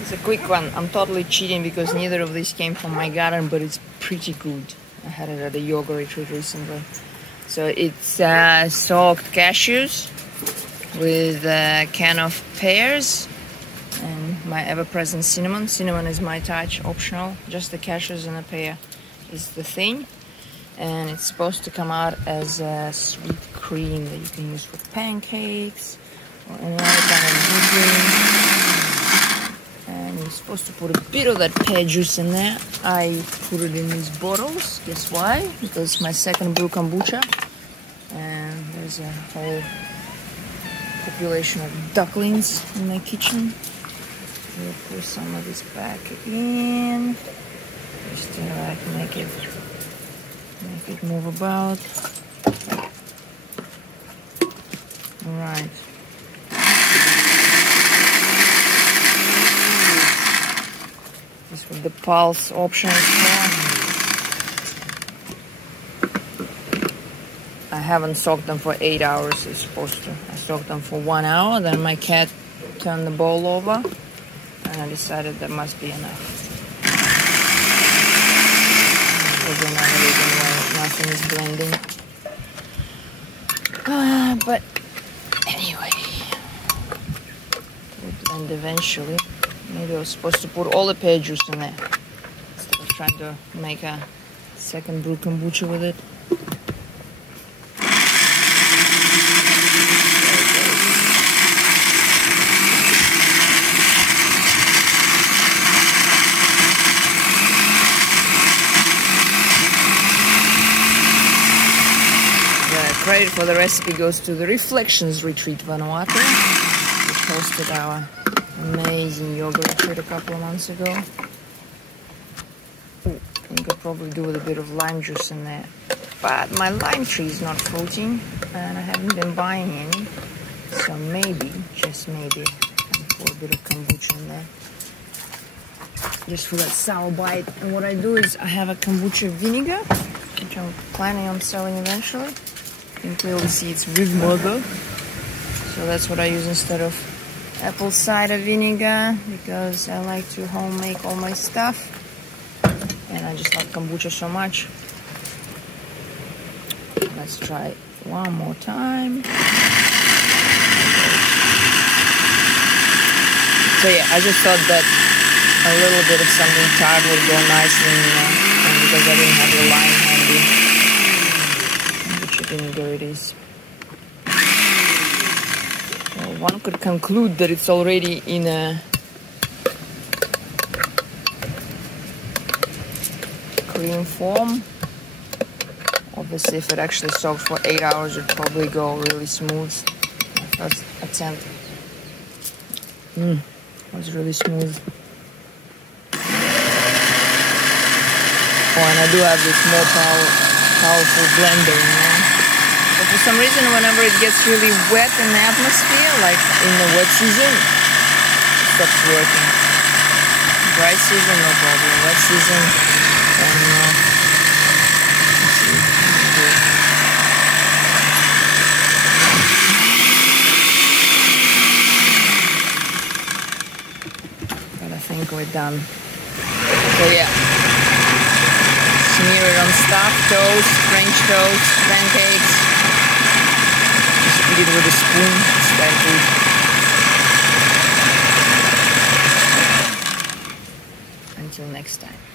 It's a quick one. I'm totally cheating because neither of these came from my garden, but it's pretty good. I had it at a yoga retreat recently. So it's soaked cashews with a can of pears and my ever-present cinnamon. Cinnamon is my touch, optional. Just the cashews and the pear is the thing. And it's supposed to come out as a sweet cream that you can use for pancakes or any other kind of whipping. And you're supposed to put a bit of that pear juice in there. I put it in these bottles. Guess why? Because it's my second brew kombucha. And there's a whole population of ducklings in my kitchen. We'll put some of this back in. Just to make it move about. All right. This with the pulse option as well. I haven't soaked them for 8 hours. It's supposed to. I soaked them for 1 hour. Then my cat turned the bowl over, and I decided that must be enough. There's another reason why nothing is blending. But anyway, we'll blend eventually. Maybe I was supposed to put all the pear juice in there instead of trying to make a second brew kombucha with it. Credit for the recipe goes to the Reflections Retreat Vanuatu, which hosted our amazing yoga retreat a couple of months ago. Ooh, you could probably do with a bit of lime juice in there. But my lime tree is not fruiting, and I haven't been buying any. So maybe, just maybe, I can pour a bit of kombucha in there. Just for that sour bite. And what I do is I have a kombucha vinegar, which I'm planning on selling eventually. You can clearly see it's with mother, so that's what I use instead of apple cider vinegar, because I like to home make all my stuff, and I just like kombucha so much. Let's try it one more time. So yeah, I just thought that a little bit of something tart would go nicely in there, and because I didn't have the lime handy. Vinegar it is. Well, one could conclude that it's already in a cream form. Obviously, if it actually soaked for 8 hours, it'd probably go really smooth. My first attempt was really smooth. Oh, and I do have this more powerful blender, you know. But for some reason, whenever it gets really wet in the atmosphere, like in the wet season, it stops working. Dry season, no problem. Wet season, let's see. But I think we're done. So yeah. Smear it on stuffed toast, French toast, pancakes. Just eat it with a spoon. It's that good. Until next time.